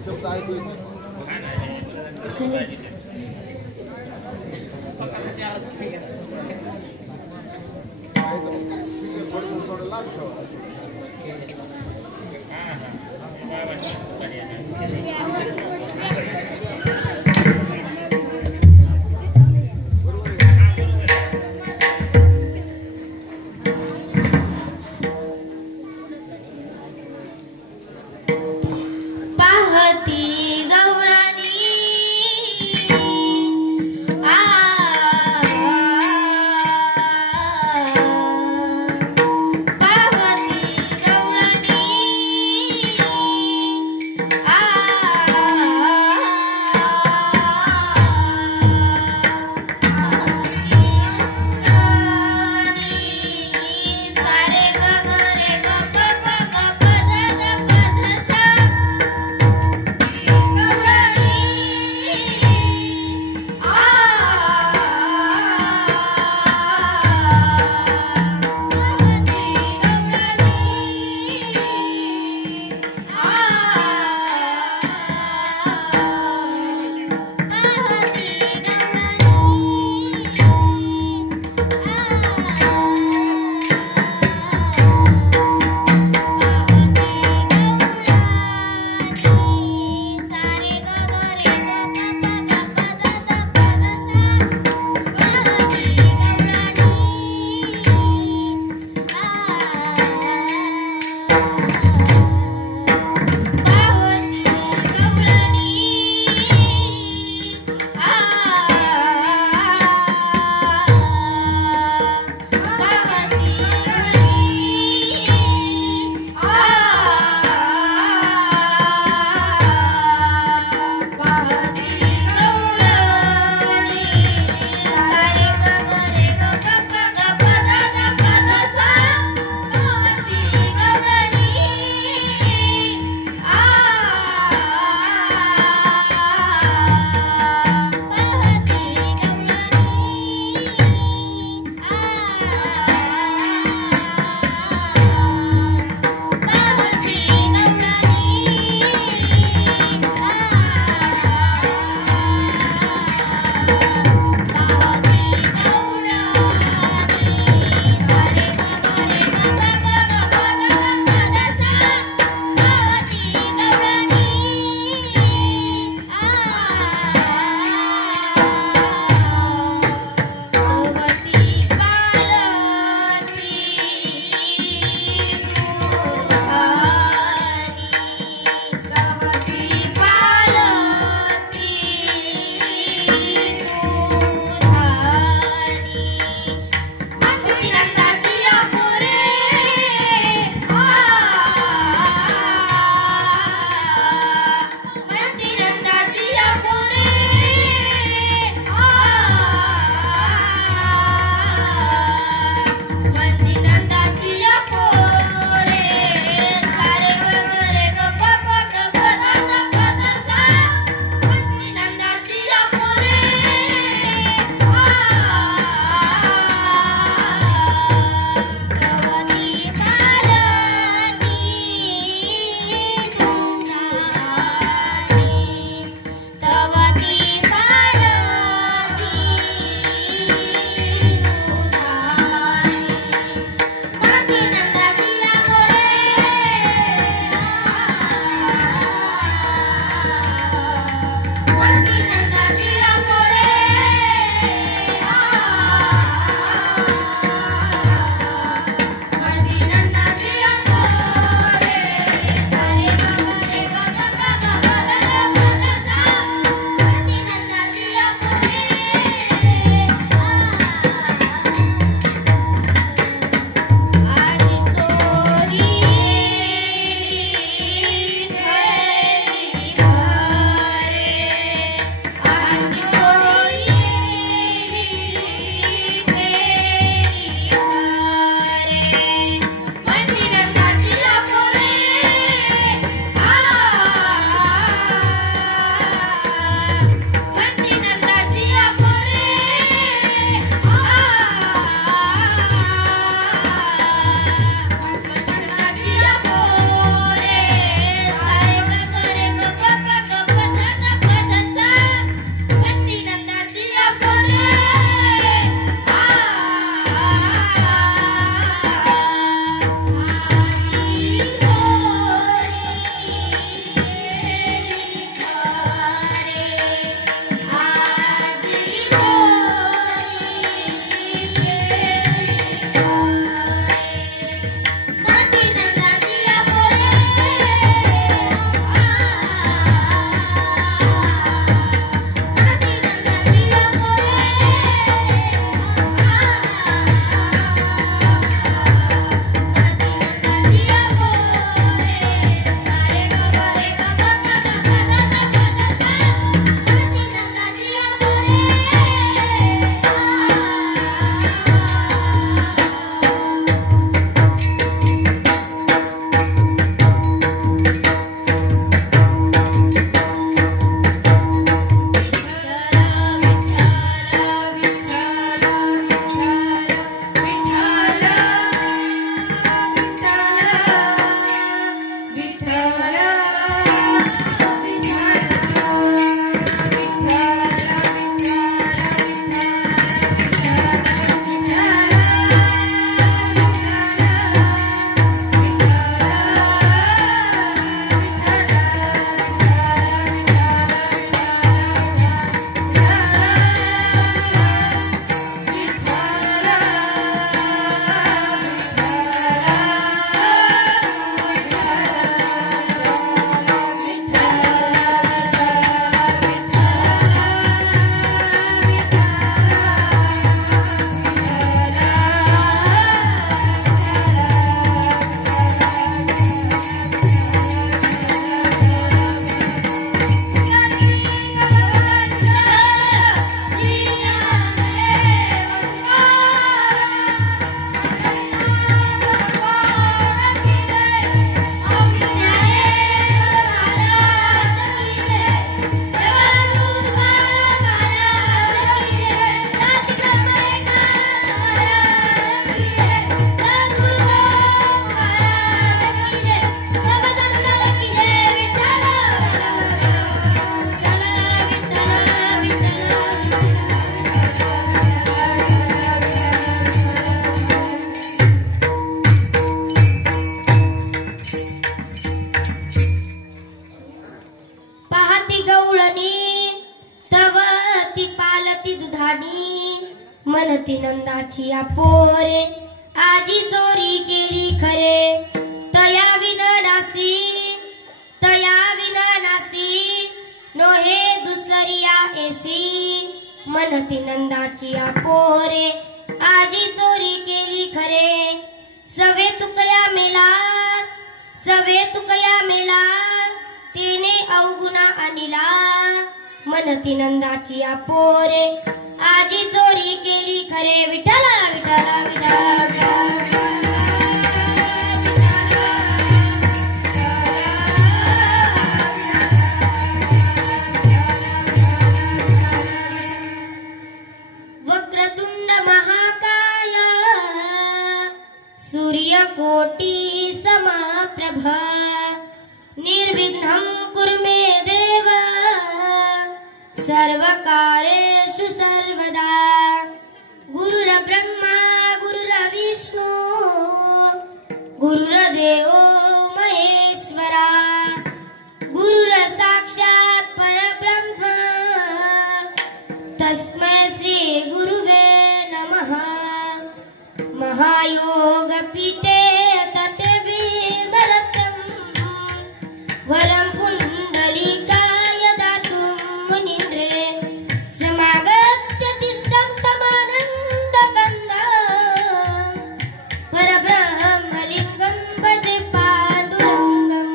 शब्द ऐकू थोडं लाभ आ म्हणती नंदाची या पोरे आजी चोरी केली खरे तया विनानासी नोहे दुसरिया एसी म्हणती नंदाची या पोरे आजी चोरी केली खरे सवे तुकया मेला तिने अवगुणा आणिला म्हणती नंदाची या पोरे आजी चोरी केली खरे विठ्ठला विठ्ठला विठ्ठला वक्रतुंड महाकाय सूर्यकोटी समप्रभ निर्विघ्नं कुरु मे देव सर्वकार्येषु सर्वदा गुरुर्ब्रह्मा गुरुर्विष्णु गुरुर्देवो महेश्वरा गुरुर्साक्षात् परब्रह्म तस्मै श्री गुरुवे नमः महायोगपीठे तटे विमरतं वरं पुण्डलिकाय दातुं मुनीन्द्रे समागत्य तिष्ठं तमानन्दकन्दं परब्रह्मलिङ्गं भजे पाण्डुरङ्गं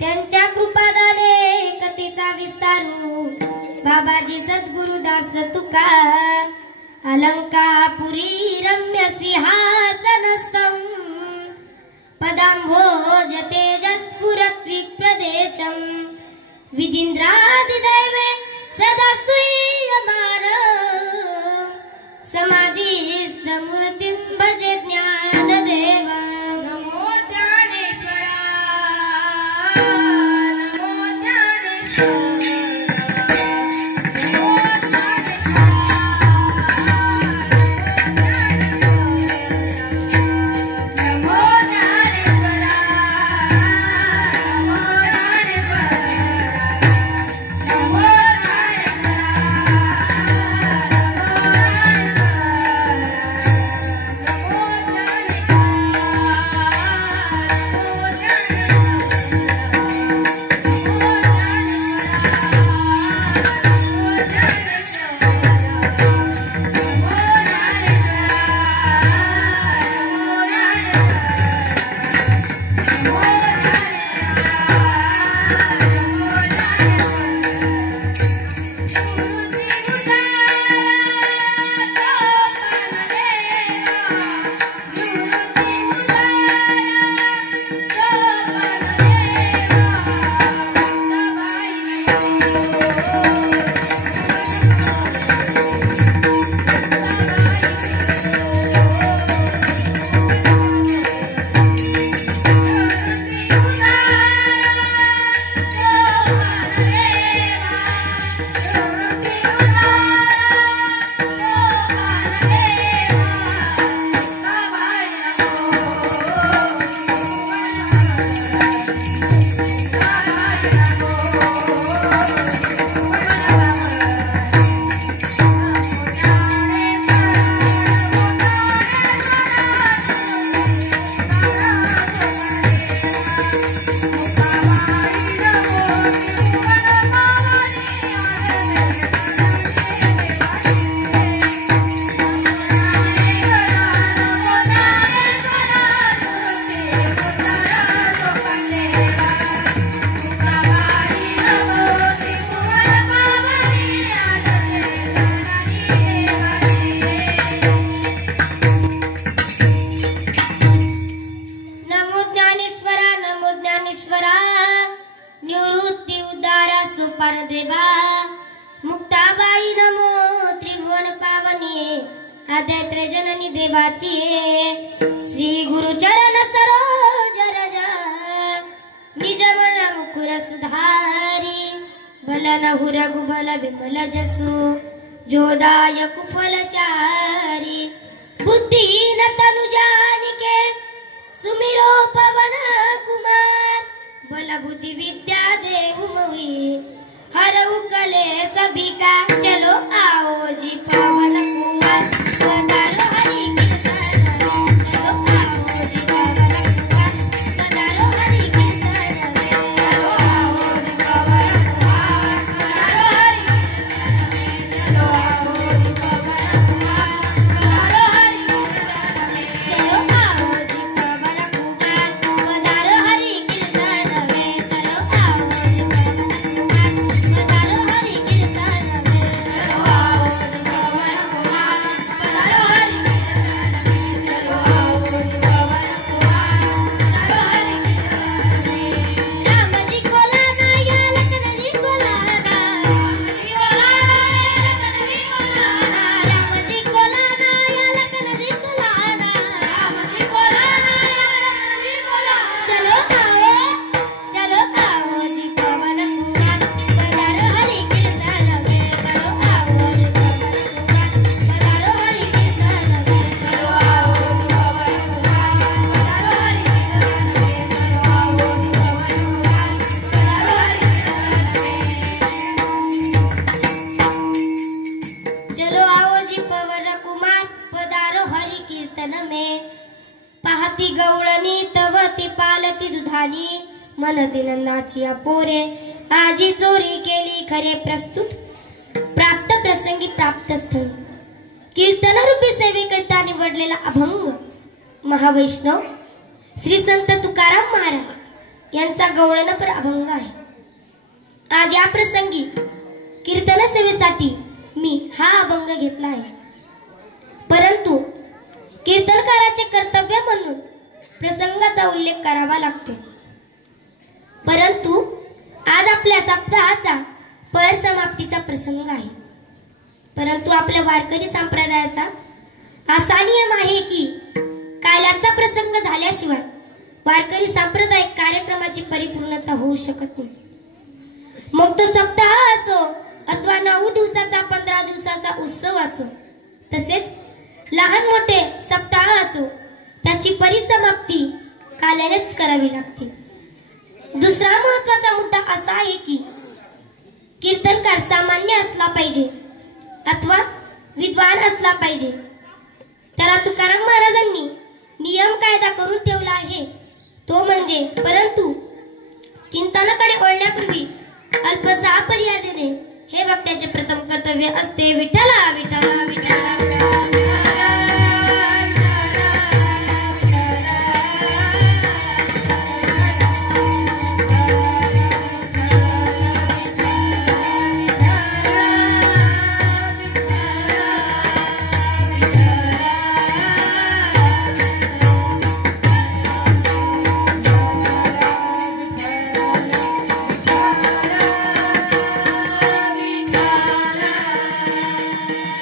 त्यांच्या कृपादाने कथेचा विस्तारू बाबाजी सद्गुरुदास तुका अलंकापुरी रम्य सिंहासनस्थं पदांभोज तेजस्फुरत्विक प्रदेशं विदीन्द्रादिदैवे सदा स्तूयमान समाधिस्थमूर्तिं भजे ज्ञानदेव नमो ज्ञानेश्वरा नमो ज्ञानेश्वरा नमो ज्ञानेश्वरा पार देवा मुक्ताबाई नमो त्रिभुवन पावनी आद्यत्र जननी देवाची श्री गुरुचरण सरोज रज निज मन मुकुर सुधारी भल नहु रघुबल विमल जसु जोदाय कुफलचारी बुद्धिहीन तनु जानिके सुमिरो पवन कुमार बल बुद्धि विद्या देहु मोहि हरऊ कले सभी का चलो आओ जी पवन कुमार पधारो हरि कीर्तन चलो आओ जी पवन कुमार पधारो हरि कीर्तन चलो आओ जी पवन कुमार पधारो हरि कीर्तन चलो आओ जी पवन कुमार पधारो हरि कीर्तन चलो आओ जी पवन कुमार पधारो हरि कीर्तन चलो आओ जी पवन पाहती गवळणी तव ती पालती दुधानी मनती नंदाची पोरे आजी चोरी केली खरे प्रस्तुत प्राप्त प्रसंगी प्राप्त स्थळी कीर्तन रूपी सेवेकरिता निवडलेला अभंग महावैष्णव श्री संत तुकाराम महाराज यांचा गवळणपर अभंग आहे। आज या प्रसंगी कीर्तन सेवेसाठी मी हा अभंग घेतला आहे, परंतु कीर्तनकाराचे कर्तव्य म्हणून प्रसंगाचा उल्लेख करावा लागतो। परंतु आज आपल्या सप्ताहाचा परिसमाप्तीचा प्रसंग आहे, परंतु आपल्या वारकरी संप्रदायाचा असा नियम आहे की काल्याचा प्रसंग झाल्याशिवाय वारकरी सांप्रदायिक कार्यक्रमाची परिपूर्णता होऊ शकत नाही। मग तो सप्ताह असो अथवा 9 दिवसाचा 15 दिवसाचा उत्सव असो, तसेच लहान मोठे सप्ताह असो, त्याची परिसमाप्ती काल्यानेच करावी लागते। दुसरा महत्त्वाचा मुद्दा असा आहे की कीर्तनकार सामान्य असला पाहिजे अथवा विद्वान असला पाहिजे। त्याला तुकाराम महाराजांनी नियम कायदा करून ठेवला आहे, तो म्हणजे परंतु चिंतनाकडे वळण्यापूर्वी अल्पसा पर्याय देणे हे वक्त्याचे प्रथम कर्तव्य असते। विठ्ठला विठ्ठला विठ्ठला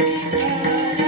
Thank you.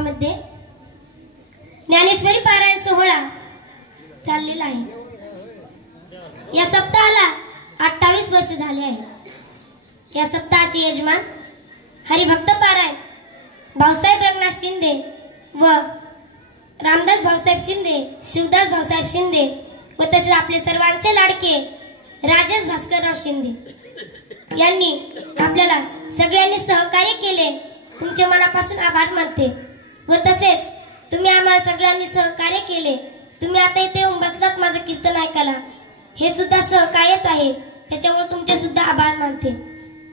गावामध्ये ज्ञानेश्वरी पारायण सोहळा चाललेला आहे. या सप्ताहाला 28 वर्ष झाले आहे. या सप्ताहाचे यजमान हरिभक्त पारायण भाऊसाहेब रंगनाथ शिंदे व रामदास भाऊसाहेब शिंदे, शिवदास भाऊसाहेब शिंदे व तसेच आपले सर्वांचे लाडके राजेश भास्करराव शिंदे यांनी आपल्याला सगळ्यांनी सहकार्य केले. तुमचे मनापासून आभार मानते. व तसेच तुम्ही आम्हाला सगळ्यांनी सहकार्य केले. तुम्ही आता इथे येऊन बसलात माझं कीर्तन ऐकायला, हे सुद्धा सहकार्यच आहे. त्याच्यामुळे तुमचे सुद्धा आभार मानते.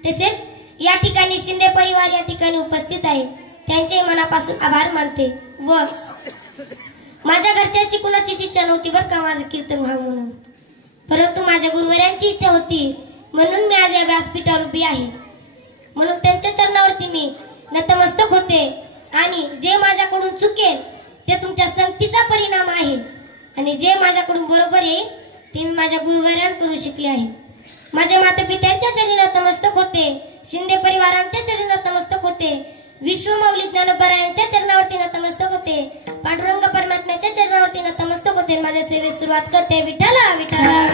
तसेच या ठिकाणी शिंदे परिवार या ठिकाणी उपस्थित आहे, त्यांचे मनापासून आभार मानते. व माझ्या घरच्याची कुणाचीच इच्छा नव्हती बरं का माझं कीर्तन व्हावं म्हणून, परंतु माझ्या गुरुवर्यांची इच्छा होती म्हणून मी आज या व्यासपीठावर उभी आहे. म्हणून त्यांच्या चरणावरती मी नतमस्तक होते. आणि जे माझ्याकडून चुकेल ते तुमच्या संगतीचा परिणाम आहे, आणि जे माझ्याकडून बरोबर येईल ते मी माझ्या गुरुवर्यांकडून शिकले आहे. माझ्या मातापित्यांच्या चरणी नतमस्तक होते, शिंदे परिवारांच्या चरणी नतमस्तक होते, विश्वमौली ज्ञानोबा यांच्या चरणावरती नतमस्तक होते, पांडुरंग परमात्म्याच्या चरणावरती नतमस्तक होते. माझ्या सेवेस सुरुवात करते. विठ्ठला विठ्ठला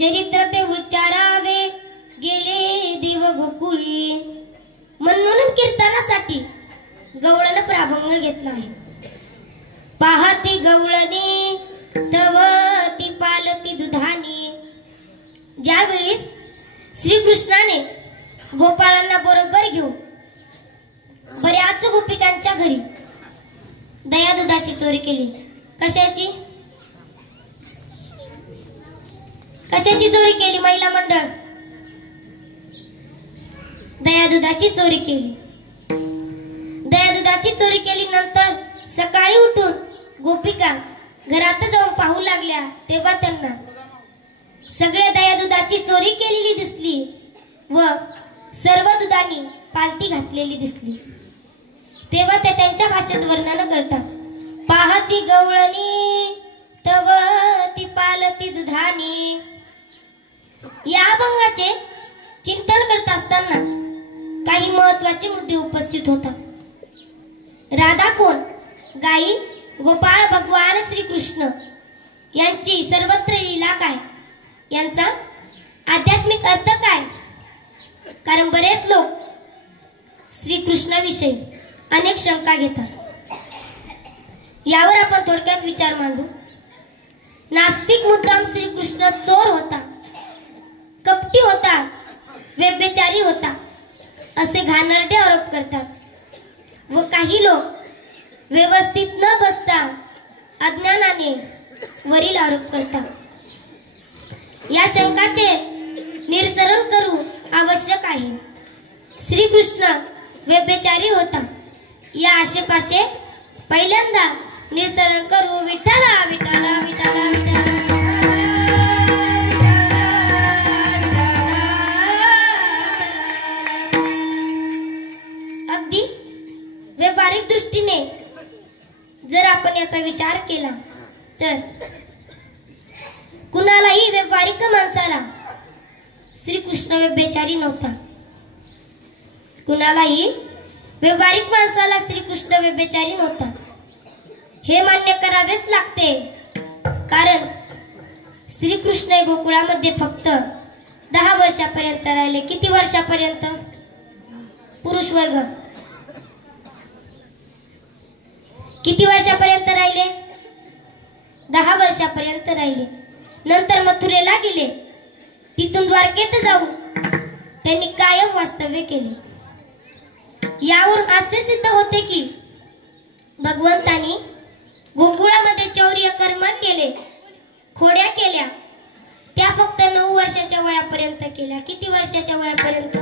चरित्र ते उच्चारावे गेले दिव गोकुळी, म्हणून कीर्तनासाठी गवळण प्राभंग घेतला आहे. पाहती गवळणी तव ती पालती दुधानी. ज्यावेळेस श्रीकृष्णाने गोपाळांना बरोबर घेऊन बऱ्याच गोपिकांच्या घरी दया दुधाची चोरी केली. कशाची चोरी केली? महिला मंडळ दया दुधाची चोरी केली. दया दुधाची चोरी केली. नंतर सकाळी उठून गोपिका घरात जाऊन पाहू लागल्या, तेव्हा त्यांना सगळे दया दुधाची चोरी केलेली दिसली व सर्व दुधानी पालती घातलेली दिसली. तेव्हा ते त्यांच्या भाषेत वर्णन करतात. पाहती गवळणी तव ती पालती दुधानी. या अभंगाचे चिंतन करत असताना काही महत्वाचे मुद्दे उपस्थित होतात. राधा कोण? गाई गोपाळ भगवान श्रीकृष्ण यांची सर्वत्र लीला काय? यांचा आध्यात्मिक अर्थ काय? कारण बरेच लोक श्रीकृष्णाविषयी अनेक शंका घेतात. यावर आपण थोडक्यात विचार मांडू. नास्तिक मुद्दाम श्रीकृष्ण चोर होता, कपटी होता, व्यभिचारी होता असे घाणेरडे आरोप करतात. व काही लोक व्यवस्थित न बसता अज्ञानाने वरील आरोप करतात. या शंकाचे निरसन करू आवश्यक आहे. श्रीकृष्ण व्यभिचारी होता या आशेपाशे पहिल्यांदा निरसन करू. विठ्ठला विठ्ठला विठ्ठला विठ्ठला. अगदी व्यावहारिक दृष्टीने जर आपण याचा विचार केला तर कुणालाही व्यावहारिक माणसाला श्रीकृष्ण व्यभिचारी नव्हता. कुणालाही व्यावहारिक माणसाला श्रीकृष्ण व्यभिचारी नव्हता हे मान्य करावेच लागते. कारण श्रीकृष्ण गोकुळामध्ये फक्त 10 वर्षापर्यंत राहिले. किती वर्षापर्यंत? पुरुष वर्ग किती वर्षापर्यंत राहिले? 10 वर्षापर्यंत राहिले. नंतर मथुरेला गेले. तिथून द्वारकेत जाऊन त्यांनी कायम वास्तव्य केले. यावरून असे सिद्ध होते की भगवंतानी गोकुळामध्ये चौर्य कर्म केले, खोड्या केल्या, त्या फक्त 9 वर्षाच्या वयापर्यंत केल्या. किती वर्षाच्या वयापर्यंत?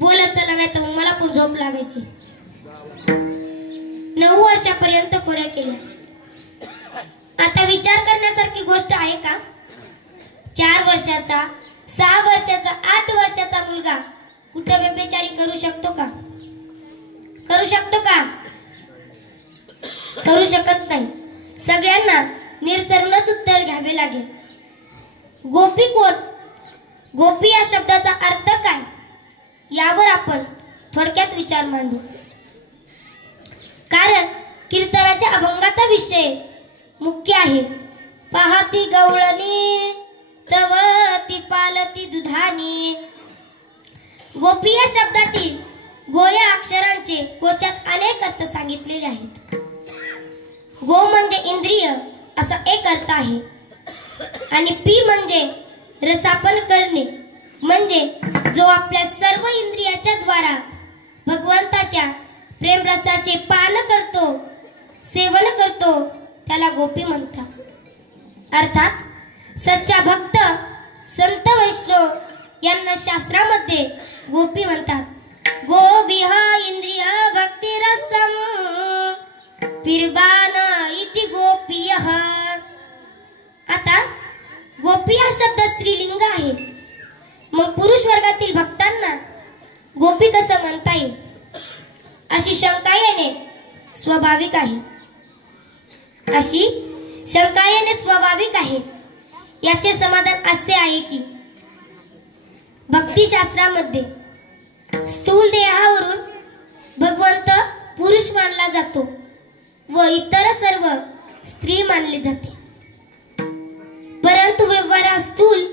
बोलत चला, नाही तर मला पण झोप लागायची. 9 वर्षापर्यंत खोड्या केल्या. आता विचार करण्यासारखी गोष्ट आहे का? 4 वर्षाचा, 6 वर्षाचा, 8 वर्षाचा मुलगा कुठे व्यभिचारी करू शकतो का? करू शकतो का? करू शकत नाही. सगळ्यांना निरसरूनच उत्तर घ्यावे लागेल. गोपी कोण? गोपी या शब्दाचा अर्थ काय यावर आपण थोडक्यात विचार मांडू. कारण कीर्तनाच्या अभंगाचा विषय मुख्य आहे. पाहती गवळणी तव ती पालती दुधानी. गोपी या शब्दातील गो या अक्षरांचे कोशात अनेक अर्थ सांगितलेले आहेत. गो म्हणजे इंद्रिय असा एक अर्थ आहे आणि पी म्हणजे रसापन करणे, म्हणजे जो आपल्या सर्व इंद्रियाच्या द्वारा भगवंताच्या प्रेमरसाचे पान करतो, सेवन करतो, त्याला गोपी म्हणतात. अर्थात सच्चा भक्त संत वैष्णव यांना शास्त्रामध्ये गोपी म्हणतात. गोविह इंद्रिय भक्ती रसम फिरबान इति गोपीयः. आता गोपी हा शब्द स्त्रीलिंग आहे, मग पुरुष वर्गातील भक्तांना गोपी कसं म्हणता येईल अशी शंका येणे स्वाभाविक आहे. याचे समाधान असे आहे की भक्तिशास्त्रामध्ये स्थूल देहावरून भगवंत पुरुष मानला जातो व इतर सर्व स्त्री मानले जाते. परंतु व्यवहारात स्थूल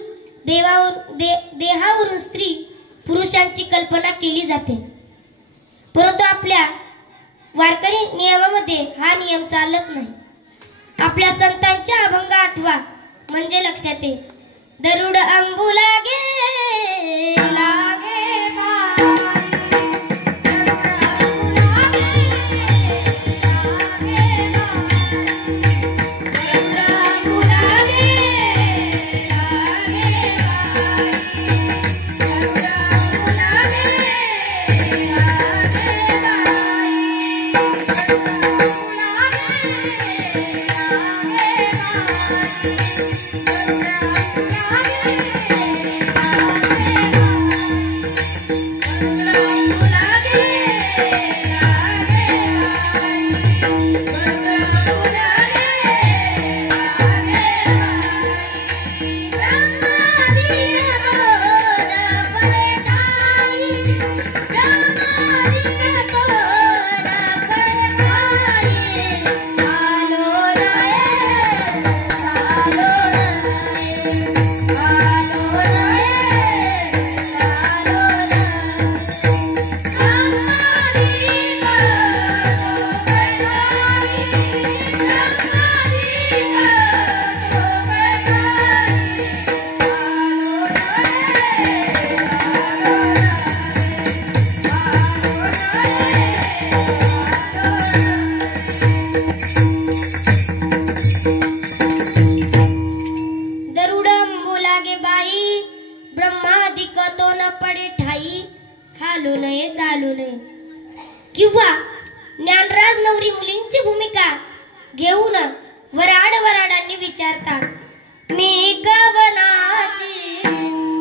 देहावरून स्त्री पुरुषांची कल्पना केली जाते. परंतु आपल्या वारकरी नियमामध्ये हा नियम चालत नाही. आपल्या संतांच्या अभंग आठवा म्हणजे लक्षात येईल. दरुड अंबू लागे लागे बाई. किंवा ज्ञानराज नवरी मुलींची भूमिका घेऊन वराडांनी विचारतात. मी गवनाची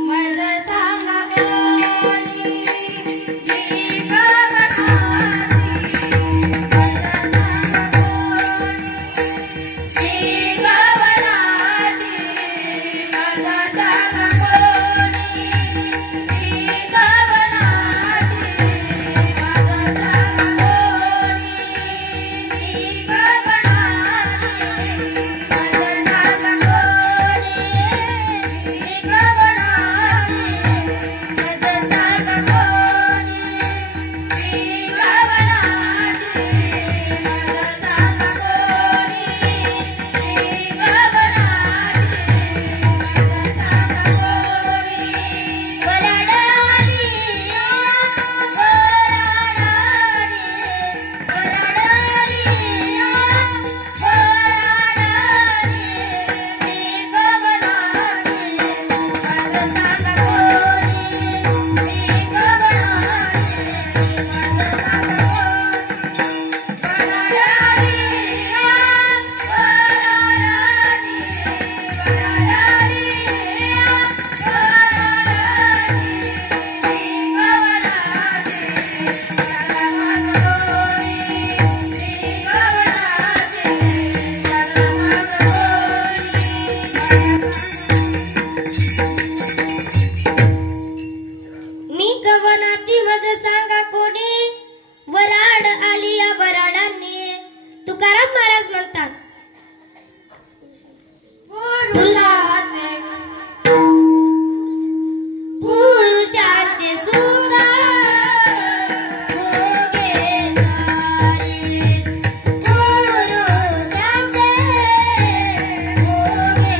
मला सांगा कोणी, मी गवनाची मला सांगा कोणी, मी गवनाची मला सांगा कोणी, मी गवनाची मला सांगा कोणी, मी गवनाची मला सांगा कोणी. कवनाची मज सांगा कोणी, वराड आली या वराडांनी. तुकाराम महाराज म्हणतात पुरुषाचे सुख भोगे तारे, पुरुषाचे भोगे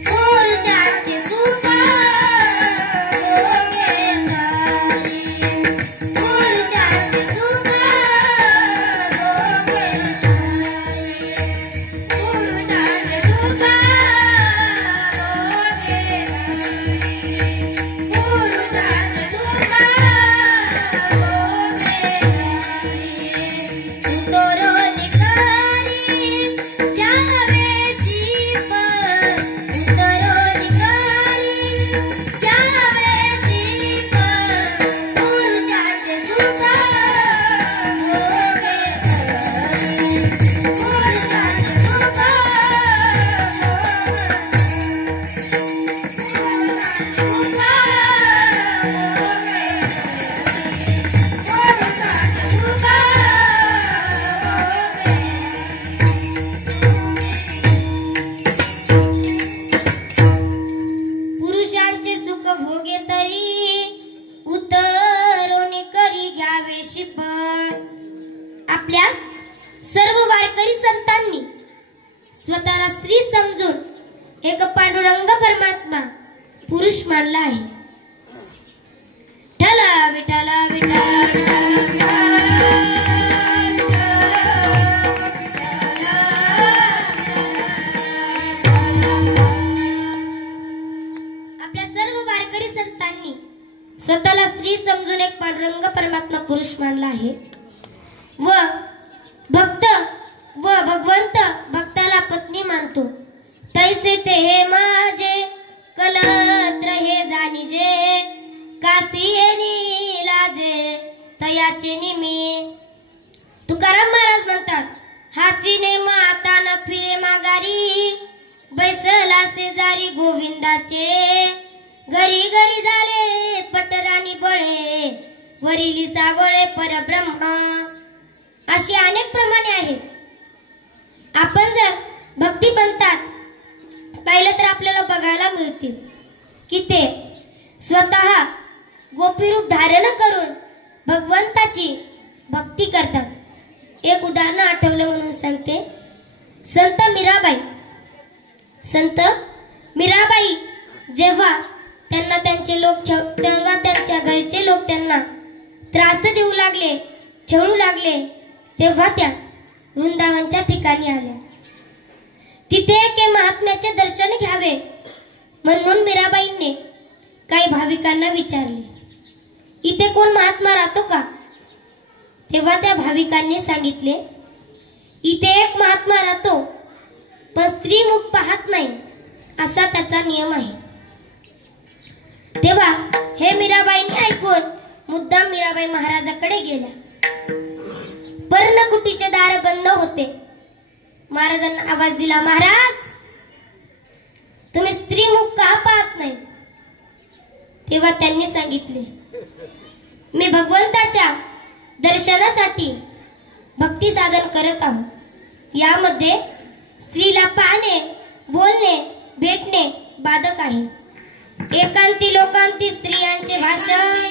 पुरुषाचे सुख भोगे तारे, पुरुषाचे सुख भोगे तारे, पुरुषाचे सुख भोगे तारे, पुरुषाचे सुख भोगे तारे. उतरो निकारी जावे शिप, उतरो निकारी जावे शिप, पुरुषाचे सुख भोगे तारे, पुरुषाचे सुख पुरुषांचे सुख भोगे तरी उतरोनी करी घ्यावे शिप. आपल्या सर्व वारकरी संतांनी स्वतःला स्त्री समजून एक पांडुरंग परमात्मा पुरुष मानला आहे. विठ्ठला विठ्ठला विठ्ठला आपल्या सर्व वारकरी संतांनी स्वतःला स्त्री समजून एक पांडुरंग परमात्मा पुरुष मानला आहे. व भक्त व भगवंत भक्ताला पत्नी मानतो. तैसे ते हे माझे कलत्र हे जाणीजे, कासी येणी लाजे तयाचे निमी. तुकाराम महाराज म्हणतात हाचीने माता न फिरे माघारी, बैसला शेजारी गोविंदाचे, घरी घरी झाले पटराणी बळे, वरिली सागोळे परब्रह्म. अशी अनेक प्रमाणे आहेत. आपण जर भक्ती पंथात पाहिलं तर आपल्याला बघायला मिळतील की ते स्वतः गोपीरूप धारण करून भगवंताची भक्ती करतात. एक उदाहरण आठवलं म्हणून सांगते. संत मीराबाई जेव्हा त्यांना त्यांच्या घरचे लोक त्यांना त्रास देऊ लागले, छळू लागले, तेव्हा त्या वृंदावनच्या ठिकाणी आल्या. तिथे एके महात्म्याचे दर्शन घ्यावे म्हणून मीराबाईंनी काही भाविकांना विचारले, इथे कोण महात्मा राहतो का? तेव्हा त्या भाविकांनी सांगितले, इथे एक महात्मा राहतो, पण स्त्री मुख पाहत नाही, असा त्याचा नियम आहे. तेव्हा हे मीराबाईंनी ऐकून मुद्दाम मीराबाई महाराजाकडे गेल्या. पर्णकुटीचे दार बंद होते. महाराजांना आवाज दिला, महाराज तुम्ही स्त्री मुख का पाहत नाही? तेव्हा त्यांनी सांगितले, मी भगवंताच्या दर्शनासाठी भक्ती साधन करत आहोत. यामध्ये स्त्रीला पाहणे, बोलणे, भेटणे बाधक आहे. एकांती लोकांती स्त्रियांचे भाषण,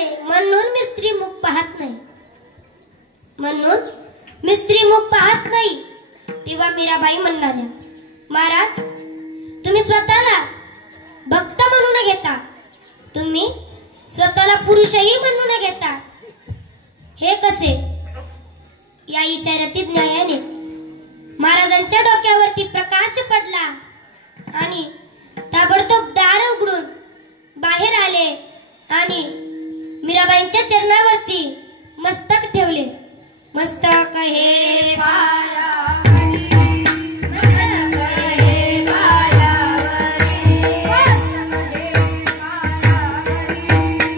आले म्हणून मी स्त्री मुख पाहत नाही, म्हणून मी स्त्री मुख पाहत नाही. तेव्हा मीराबाई म्हणाल्या, महाराज तुम्ही स्वतःला भक्त म्हणून न घेता, तुम्ही स्वतःला पुरुषही म्हणून न घेता, हे कसे? या इशाऱ्याती न्यायाने महाराजांच्या डोक्यावरती प्रकाश पडला आणि ताबडतोब दार उघडून बाहेर आले आणि मीराबाईंच्या चरणावरती मस्तक ठेवले. मस्तक हे पायावरी, मस्तक हे पायावरी,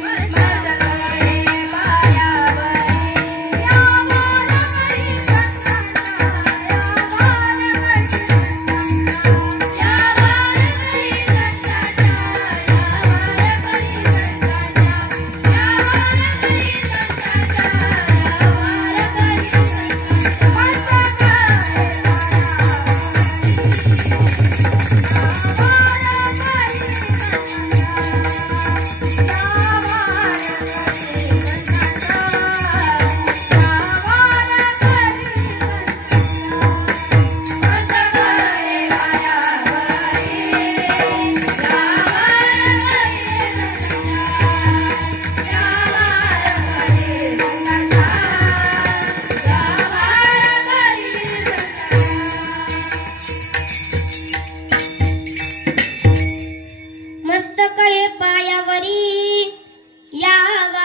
मस्तक हे पायावरी, मस्तक हे पायावरी. या वारकरी संतांच्या, या वारकरी संतांच्या, या वारकरी संतांच्या, या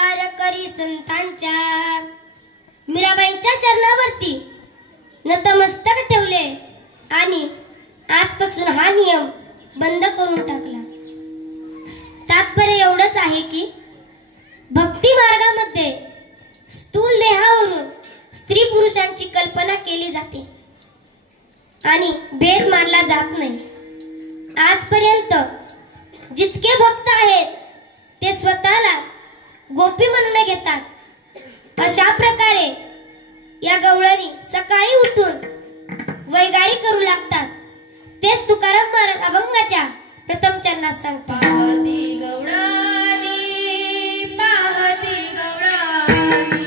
वारकरी संतांच्या, या वारकरी मीराबाईंच्या चरणावरती नतमस्तक ठेवले आणि आजपासून हा नियम बंद करून टाकला. तात्पर्य एवढंच आहे की भक्ती मार्गामध्ये स्थूल देहावरून स्त्री पुरुषांची कल्पना केली जाते आणि भेद मानला जात नाही. आजपर्यंत जितके भक्त आहेत ते स्वतःला गोपी म्हणून घेतात. अशा प्रकारे या गवळणी सकाळी उठून वैगारी करू लागतात. तेच तुकाराम महाराज अभंगाच्या प्रथम चरणात सांगतात. पाहती गवळणी, पाहती गवळणी,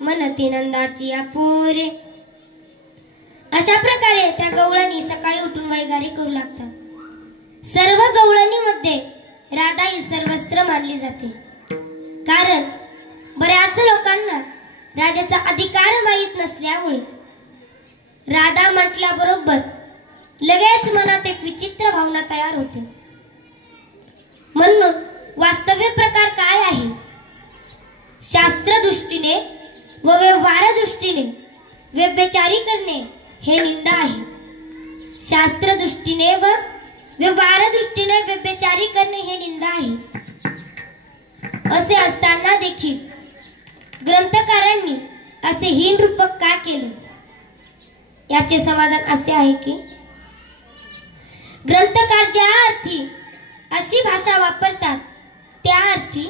म्हणती नंदाची आपुरे. अशा प्रकारे त्या गवळणी सकाळी उठून वैगारी करू लागतात. सर्व गवळणीमध्ये राधा ही सर्वस्त्र मानली जाते. कारण बऱ्याच लोकांना राधेचा अधिकार माहीत नसल्यामुळे राधा म्हटल्याबरोबर लगेच मनात एक विचित्र भावना तयार होते. म्हणून वास्तव्य प्रकार काय आहे? शास्त्र दृष्टीने व व्यवहार दृष्टीने व्यभिचारी करणे हे निंदा आहे. शास्त्र दृष्टीने व व्यवहार दृष्टीने व्यभिचारी करणे हे निंदा आहे. असे असताना देखील ग्रंथकारांनी असे हीन रूपक का केले? याचे समाधान असे आहे की ग्रंथकार ज्या अर्थी अशी भाषा वापरतात त्या अर्थी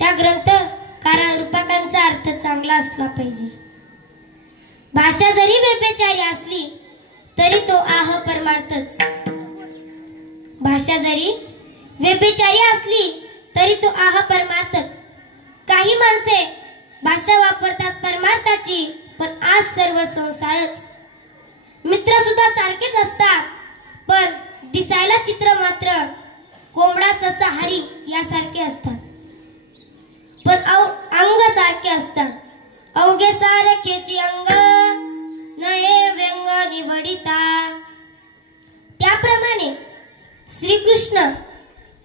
त्या ग्रंथकारा रूपकांचा अर्थ चांगला असला पाहिजे. भाषा जरी व्यभिचारी असली तरी तो आह परमार्थच. भाषा जरी व्यभिचारी असली तरी तो आह परमार्थच. काही माणसे भाषा वापरतात परमार्थाची, पण आज सर्व संसारच. मित्र सुद्धा सारखेच असतात, पण दिसायला चित्र मात्र कोंबडा ससा हरी यासारखे असतात, पण अंग सारखे असतात. अवघे सारखेची अंग नये व्यंग निवडिता. त्याप्रमाणे श्रीकृष्ण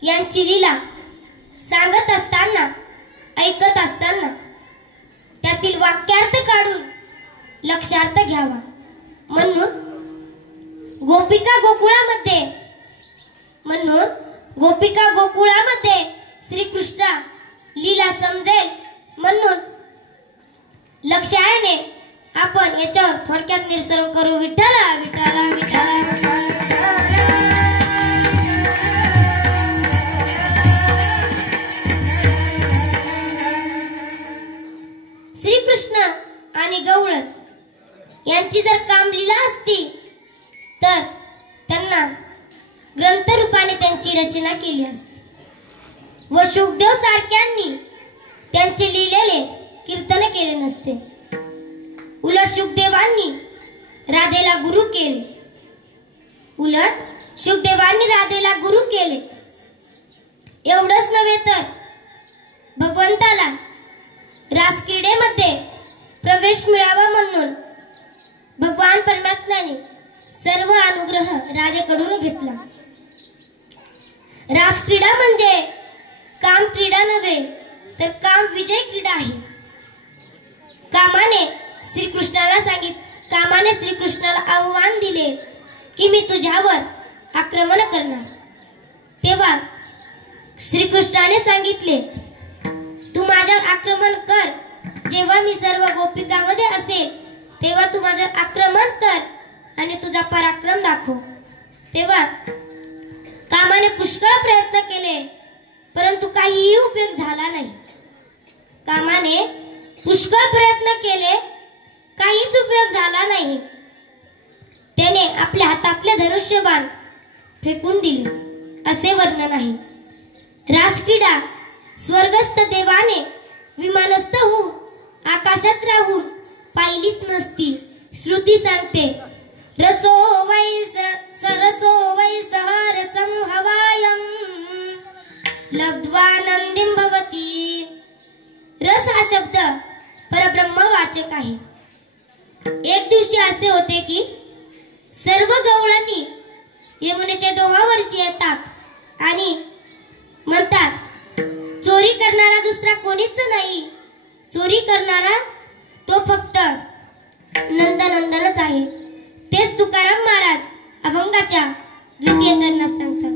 यांची लीला सांगत असताना ऐकत असताना त्यातील वाक्यार्थ काढून लक्षार्थ घ्यावा. म्हणून गोपिका गोकुळामध्ये श्रीकृष्ण लीला समजेल म्हणून लक्षाने आपण याच्यावर थोडक्यात निरसन करू. विठ्ठला विठ्ठला विठ्ठला विठ्ठला. श्रीकृष्ण आणि गवळण यांची जर कामलीला असती तर त्यांना ग्रंथरूपाने त्यांची रचना केली असती व शुकदेव सारख्यांनी त्यांचे लिहिलेले कीर्तन केले नसते. उलट शुकदेवांनी राधेला गुरु केले. एवढंच नव्हे तर भगवंताला रासक्रीडेमध्ये प्रवेश मिळावा म्हणून भगवान परमात्म्याने सर्व अनुग्रह राधेकडून घेतला. रासक्रीडा म्हणजे काम क्रीडा नव्हे तर काम विजय क्रीडा आहे. कामाने श्रीकृष्णाला आव्हान दिले की मी तुझ्यावर आक्रमण करणार. तेव्हा श्रीकृष्णाने सांगितले तू माझ्यावर आक्रमण कर. जेव्हा मी सर्व गोपिकांमध्ये असेल तेव्हा तू माझ्यावर आक्रमण कर आणि तुझा पराक्रम दाखव. तेव्हा कामाने पुष्कळ प्रयत्न केले परंतु काहीही उपयोग झाला नाही. कामाने पुष्कळ प्रयत्न केले काहीच उपयोग झाला नाही. त्याने आपल्या हातातले धनुष्यबाण फेकून दिले असे वर्णन आहे. रासक्रीडा स्वर्गस्थ देवाने विमानस्थ होऊन आकाशात राहून पाहिलीच नसती. श्रुती सांगते रसो वै सह रसं हवायं लब्ध्वा नंदीं भवती. रस हा शब्द परब्रह्म वाचक आहे. एक दिवशी असे होते की सर्व गवळणी यमुनेच्या डोहावरती येतात आणि म्हणतात चोरी करणारा दुसरा कोणीच नाही. चोरी करणारा तो फक्त नंदनंदनच आहे. तेच तुकाराम महाराज अभंगाच्या द्वितीय चरणात सांगतात.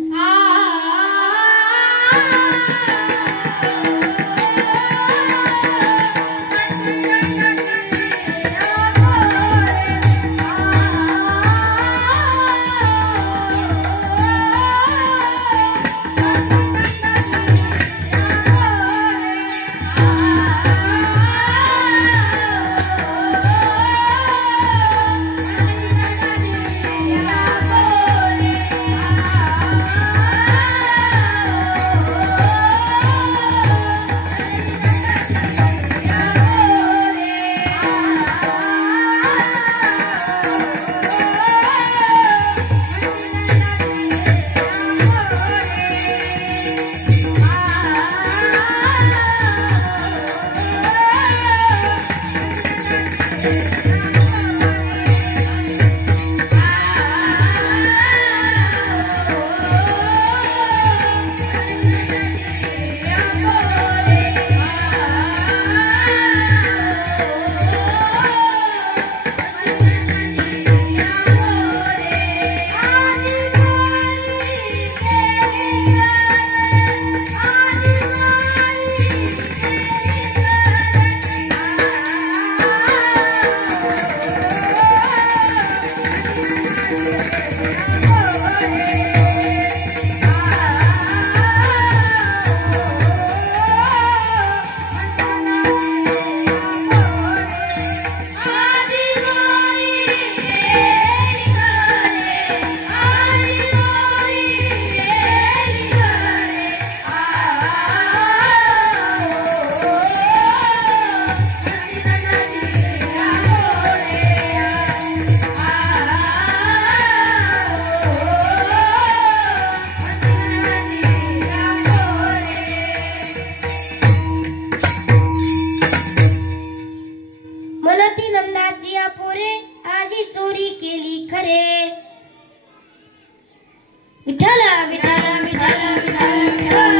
विठ्ठल विठ्ठल विठ्ठल विठ्ठल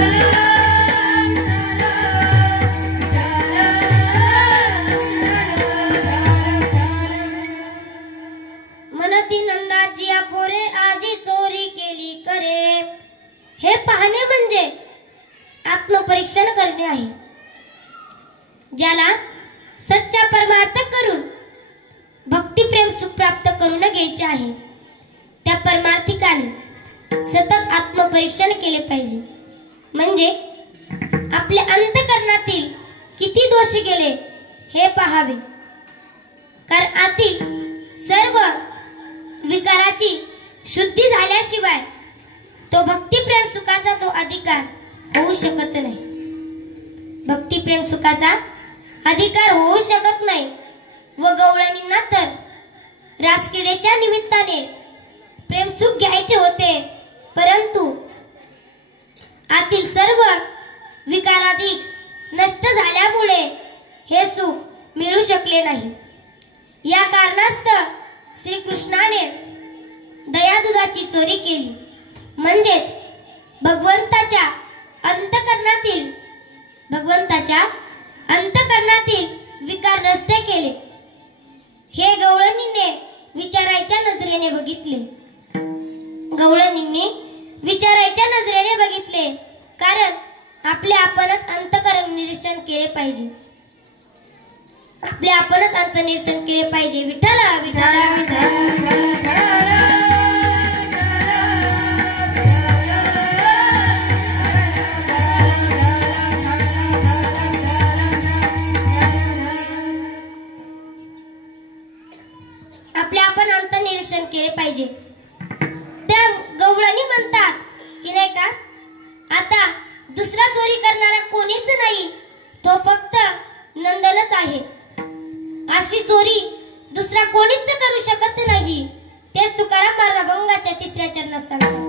म्हणती नंदाची अपोरे आजी चोरी केली करे. हे पाहणे म्हणजे आत्मपरीक्षण करणे आहे. ज्याला सच्चा परमार्थ करून भक्ती प्रेम सुख प्राप्त करून घ्यायचे आहे त्या परमार्थिकाने सतत आत्मपरीक्षण केले पाहिजे. म्हणजे आपल्या अंतःकरणातील किती दोष गेले हे पाहावे. कारण आतील सर्व विकाराची शुद्धी झाल्याशिवाय तो भक्ती प्रेम सुखाचा तो अधिकार होऊ शकत नाही. भक्ती प्रेम सुखाचा अधिकार होऊ शकत नाही. व गवळणींना तर रासकिडेच्या निमित्ताने प्रेम सुख घ्यायचे होते, परंतु आतील सर्व विकाराधिक नष्ट झाल्यामुळे हे सुख मिळू शकले नाही. या कारणास्तव श्रीकृष्णाने दयादुधाची चोरी केली. म्हणजेच भगवंताच्या अंतःकरणातील विकार नष्ट केले. हे गवळणीने विचारायच्या नजरेने बघितले. कारण आपले आपणच अंतःकरण निरीक्षण केले पाहिजे. विठ्ठल विठ्ठल विठ्ठल केले पाहिजे. त्या गवळणी म्हणतात की नाही का, आता दुसरा चोरी करणारा कोणीच नाही, तो फक्त नंदनच आहे. अशी चोरी दुसरा कोणीच करू शकत नाही. तेच तुकाराम महाराज अभंगाच्या 3ऱ्या चरणात सांगतात.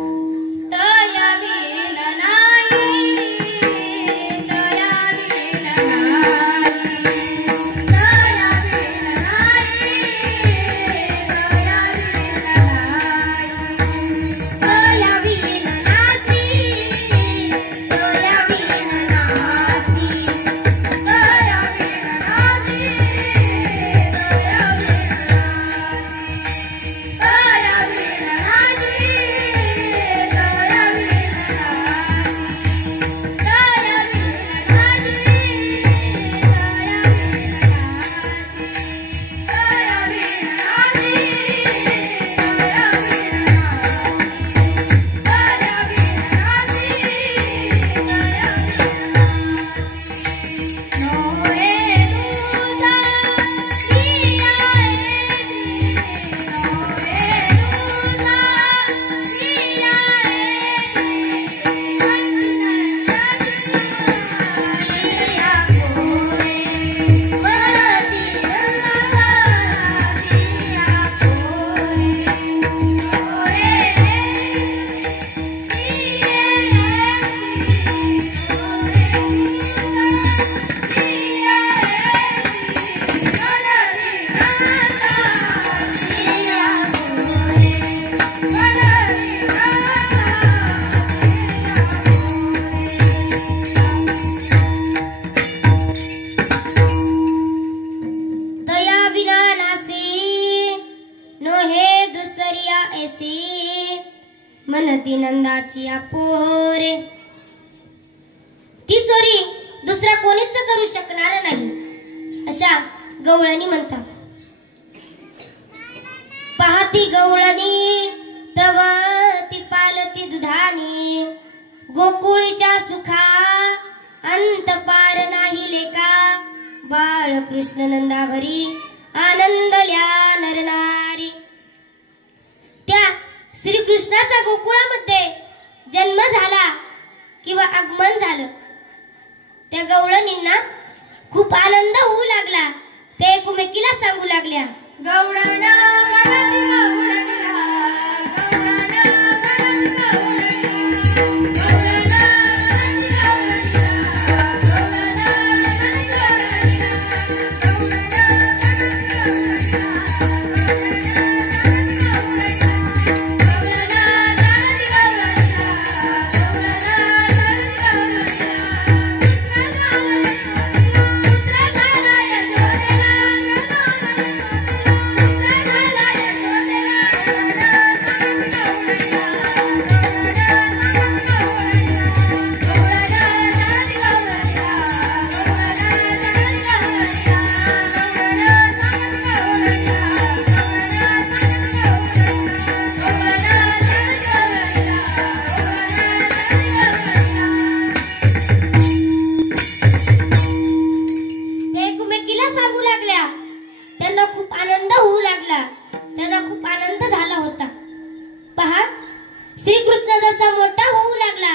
म्हणती नंदाची अपोरे. ती चोरी दुसरा कोणीच करू शकणार नाही अशा गवळणी म्हणतात. पाहती गवळणी तव ती पालती दुधानी, गोकुळीच्या सुखा अंत पार नाही लेका. बाळ कृष्ण नंदा घरी आनंदल्या नरनारी. त्या श्रीकृष्णाचा गोकुळामध्ये जन्म झाला किंवा आगमन झालं, त्या गवळणींना खूप आनंद होऊ लागला. ते एकमेकीला सांगू लागल्या, गवळण जसा मोठा होऊ लागला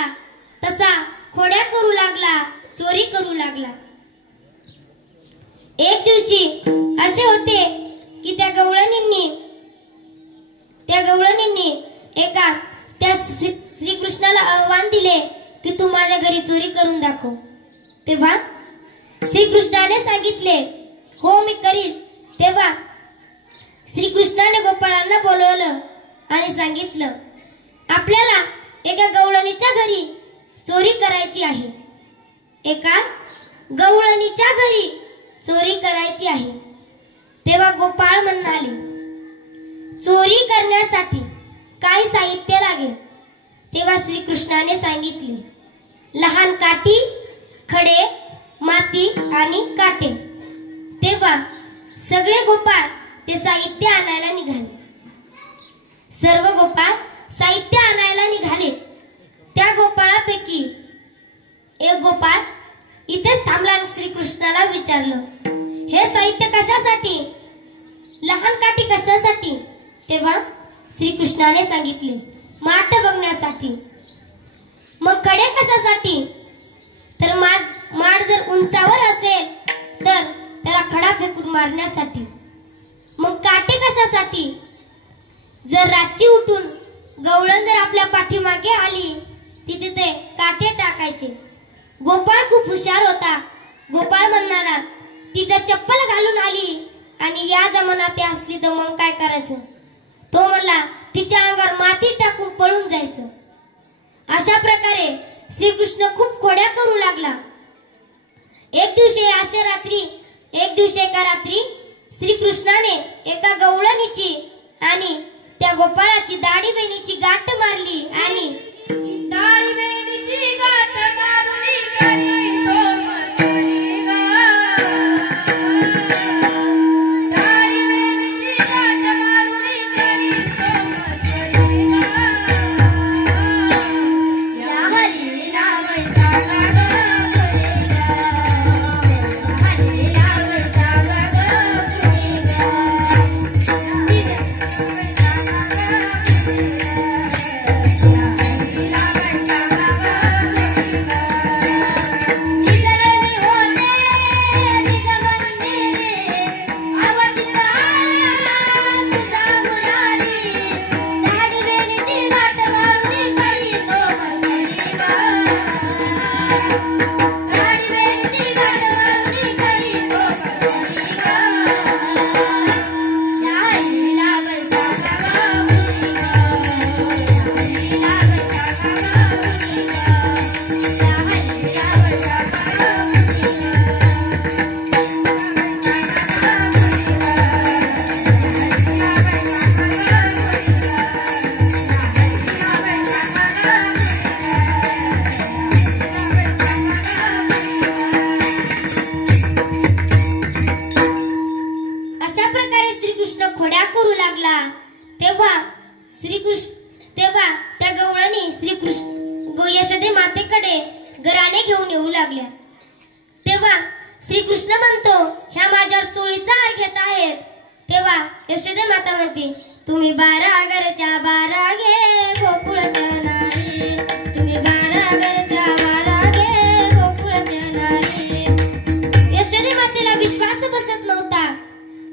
तसा खोड्या करू लागला, चोरी करू लागला. एक दिवशी असे होते की त्या गवळणींनी एका त्या श्रीकृष्णाला आव्हान दिले की तू माझ्या घरी चोरी करून दाखव. तेव्हा श्रीकृष्णाने सांगितले हो मी करील. तेव्हा श्रीकृष्णाने गोपाळांना बोलवलं आणि सांगितलं आपल्याला एका गवळणीच्या घरी चोरी करायची आहे. एका गवळणीच्या घरी चोरी करायची आहे. तेव्हा गोपाळ म्हणाले चोरी करण्यासाठी काय साहित्य लागेल. तेव्हा श्रीकृष्णाने सांगितले लहान काठी, खडे, माती आणि काटे. तेव्हा सगळे गोपाळ ते साहित्य आणायला निघाले. सर्व गोपाळ साहित्य आणायला निघाले. त्या गोपाळापैकी एक गोपाळ इथेच थांबला आणि श्रीकृष्णाला विचारलं हे साहित्य कशासाठी, लहान काठी कशासाठी. तेव्हा श्रीकृष्णाने सांगितले माठ बघण्यासाठी. मग खडे कशासाठी, तर माठ जर उंचावर असेल तर त्याला खडा फेकून मारण्यासाठी. मग काटे कशासाठी, जर रात्री उठून गवळण जर आपल्या पाठीमागे आली तिथे ते काटे टाकायचे. गोपाळ खूप हुशार होता. गोपाळ म्हणाला ती जर चप्पल घालून आली आणि या जमान्यात असली तर मग काय करायचं. तो म्हणला तिच्या अंगावर माती टाकून पळून जायचं. अशा प्रकारे श्रीकृष्ण खूप खोड्या करू लागला. एक दिवशी एका रात्री श्रीकृष्णाने एका गवळणीची आणि त्या गोपाळाची दाढी बहिणीची गाठ मारली आणि दाढी बहिणीची गाठ मारून तेव्हा त्या गवळणी यशोदे मातेकडे घराणे घेऊन येऊ लागल्या. तेव्हा श्रीकृष्ण म्हणतो ह्या माझ्यावर चोळीचा हार घेत आहेत. तेव्हा यशोदे माता म्हणते तुम्ही 12 घरच्या 12 घे गोकुळच्या नारी, तुम्ही 12 घरच्या 12 घे गोकुळच्या नारी. यशोदे मातेला विश्वास बसत नव्हता.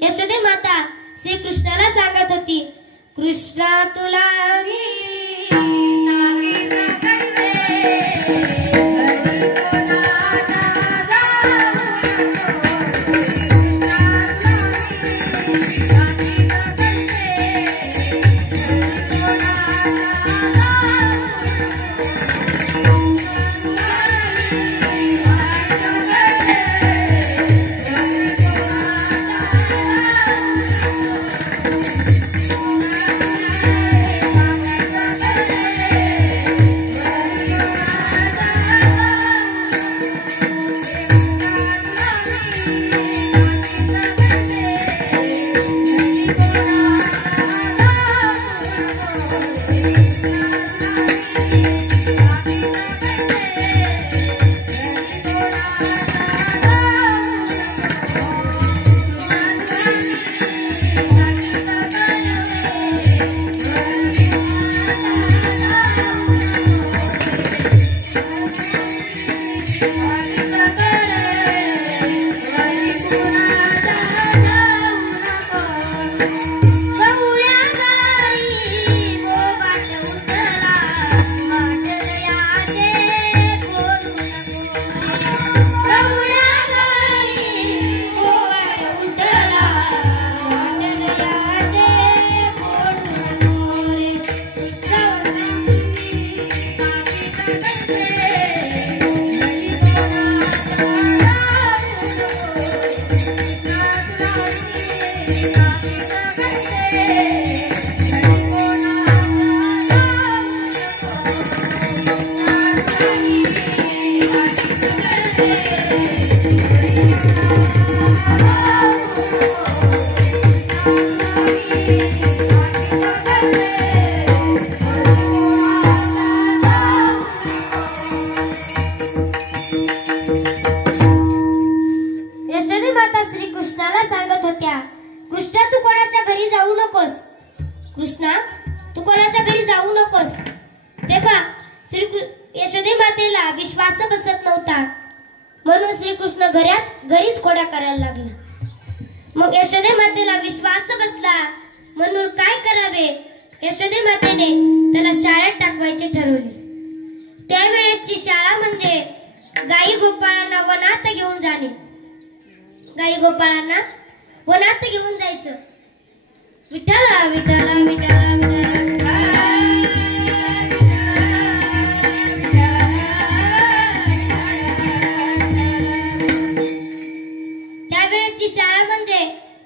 यशोदे माता श्रीकृष्णाला सांगत होती कृष्णा तुला यशोदे मातेला विश्वास बसत नव्हता, म्हणून श्रीकृष्ण घरीच खोड्या करायला लागला. मग यशोदे मातेला विश्वास बसला म्हणून काय करावे, यशोदे मातेने त्याला शाळेत टाकवायचे ठरवले. त्यावेळेची शाळा म्हणजे गाई गोपाळांना वनात घेऊन जाणे. गाई गोपाळांना वनात घेऊन जायचं. विठ्ठला विठ्ठला विठ्ठला विठ्ठला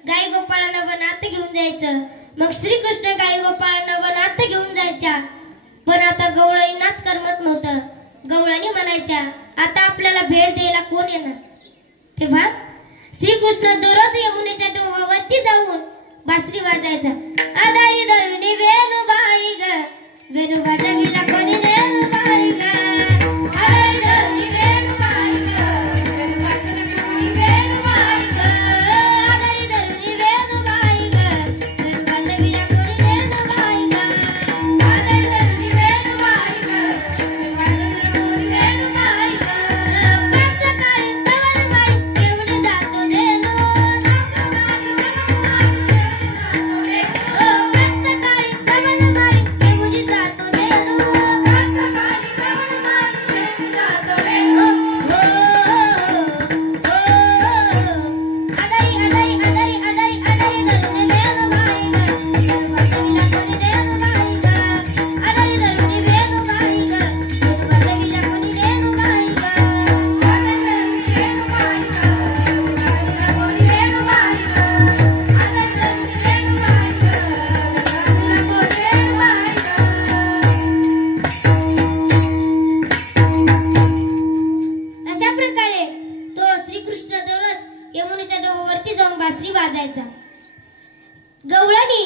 गाई गोपाळांना वनात घेऊन जायचं. मग श्रीकृष्ण गाई गोपाळांना वनात घेऊन जायच्या. पण आता गवळणींनाच करमत नव्हतं. गवळणी म्हणायच्या, आता आपल्याला भेट द्यायला कोण येणार. तेव्हा श्रीकृष्ण दररोज यमुनेच्या डोहावरती जाऊन बासरी वाजायचा. आदारी धरुणी वेणुबाई ग, वेणु वाजविला कोणी वेणुबाई ग. आदारी धरुणी वेणुबाई ग, वेणु वाजविला कोणी वेणुबाई ग. आदारी धरुणी वेणुबाई ग, वेणु वाजविला कोणी वेणुबाई ग. आदारी धरुणी वेणुबाई ग, वेणु वाजविला कोणी वेणुबाई ग. पाचकाळी तवरबाई घेऊन जातो देणू. गवळणी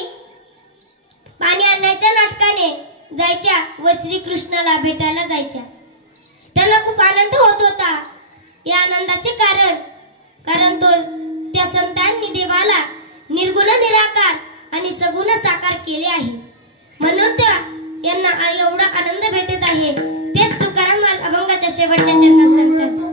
पाणी आणण्याच्या नाटकाने जायच्या व श्रीकृष्णाला भेटायला जायच्या. त्यांना खूप आनंद होत होता. या आनंदाचे कारण त्या संतांनी देवाला निर्गुण निराकार आणि सगुण साकार केले आहे, म्हणून यांना एवढा आनंद भेटत आहे. तेच तुकाराम अभंगाच्या शेवटच्या चरणात सांगतात.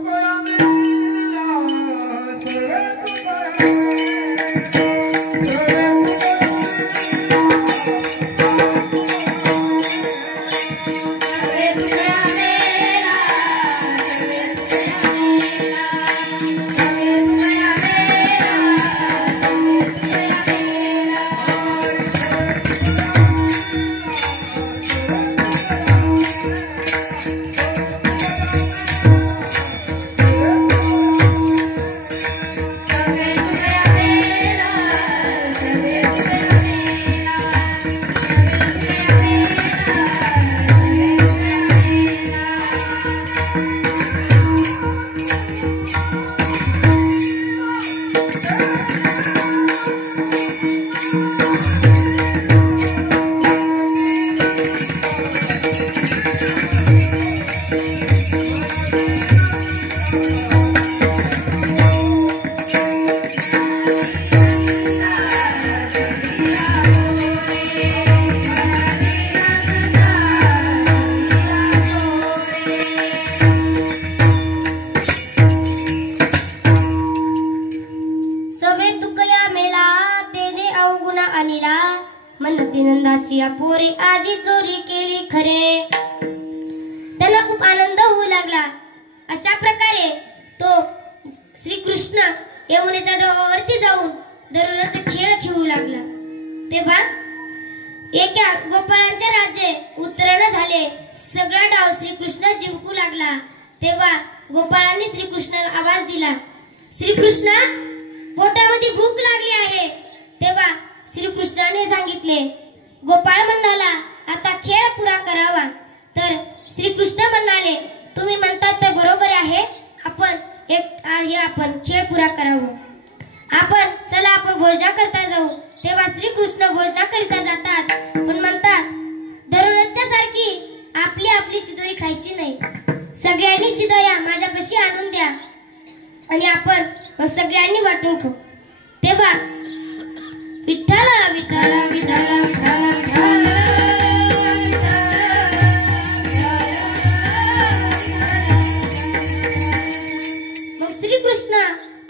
नंदाची पोरी आजी चोरी केली खरे. त्यांना खूप आनंद होऊ लागला. अशा प्रकारे तो श्रीकृष्ण यमुनेच्या डोहावरती जाऊन दररोज खेळ खेळू लागला. तेव्हा एका गोपाळांचे राज्य उत्तरेला झाले. सगळा डाव श्रीकृष्ण जिंकू लागला. तेव्हा गोपाळांनी श्रीकृष्णाला आवाज दिला, श्रीकृष्ण पोटामध्ये भूक लागली आहे. तेव्हा श्रीकृष्णाने सांगितले. गोपाळ म्हणाला, आता खेळ पुरा करावा. तर श्रीकृष्ण म्हणाले, तुम्ही म्हणतात ते बरोबर आहे. आपण खेळ पुरा करावं. चला आपण भोजना करता जाऊ. तेव्हा श्रीकृष्ण भोजना करिता जातात, पण म्हणतात दररोजच्या सारखी आपली शिदोरी खायची नाही. सगळ्यांनी शिदोऱ्या माझ्यापाशी आणून द्या आणि आपण मग सगळ्यांनी वाटून खाऊ. तेव्हा विठ्ठल विठ्ठल विठ्ठल विठ्ठल मग श्रीकृष्ण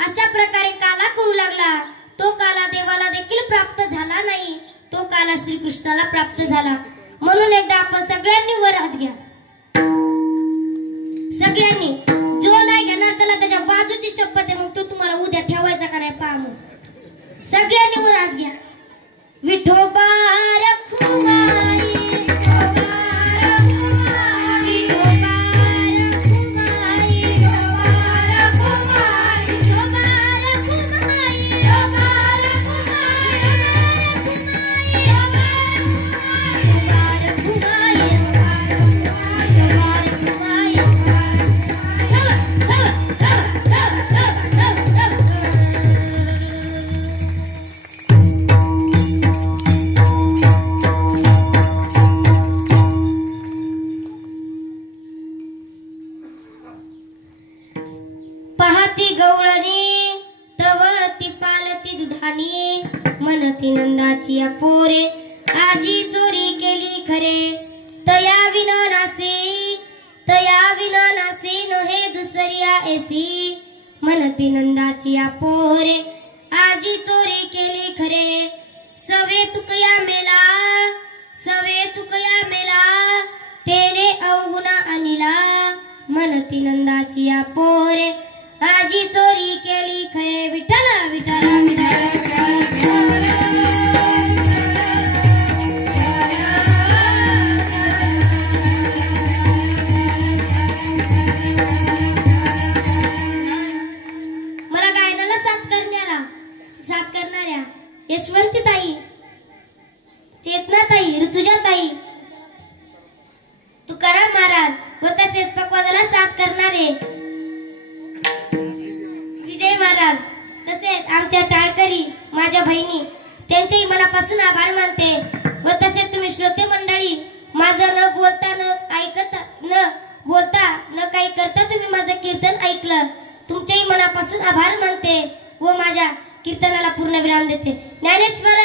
अशा प्रकारे काला करू लागला. तो काला देवाला देखील प्राप्त झाला नाही. तो काला श्रीकृष्णाला प्राप्त झाला. म्हणून एकदा आपण सगळ्यांनी वर हात घ्या. सगळ्यांनी जो नाही घेणार त्याला त्याच्या बाजूची शपथ आहे. मग तो तुम्हाला उद्या ठेवायचा का नाही पहा. मग सगळ्यांनी वर हात घ्या. विठोबा रखुमाई म्हणती नंदाची पोरे आजी चोरी केली खरे. तया विना नासे नोहे दुसऱ्या एसी. म्हणती नंदाची पोरे आजी चोरी केली खरे. सवे तुकया मेला तेरे अवगुणा अनिला. म्हणती नंदाची पोरे आजी चोरी केली खरे. विठ्ठल विठ्ठल विठ्ठल मला गायनाला साथ करणाऱ्या यशवंतीताई, चेतनाताई, ऋतुजाताई, तुकाराम महाराज व तसेच पकवादाला साथ करणारे विजय महाराज, तसेच आमच्या टाळकरी माझ्या बहिणी, त्यांचेही मनापासून आभार मानते. व तसेच तुम्ही श्रोते मंडळी, माझं न बोलता न काही करता तुम्ही माझं कीर्तन ऐकलं, तुमच्याही मनापासून आभार मानते व माझ्या कीर्तनाला पूर्ण विराम देते. ज्ञानेश्वर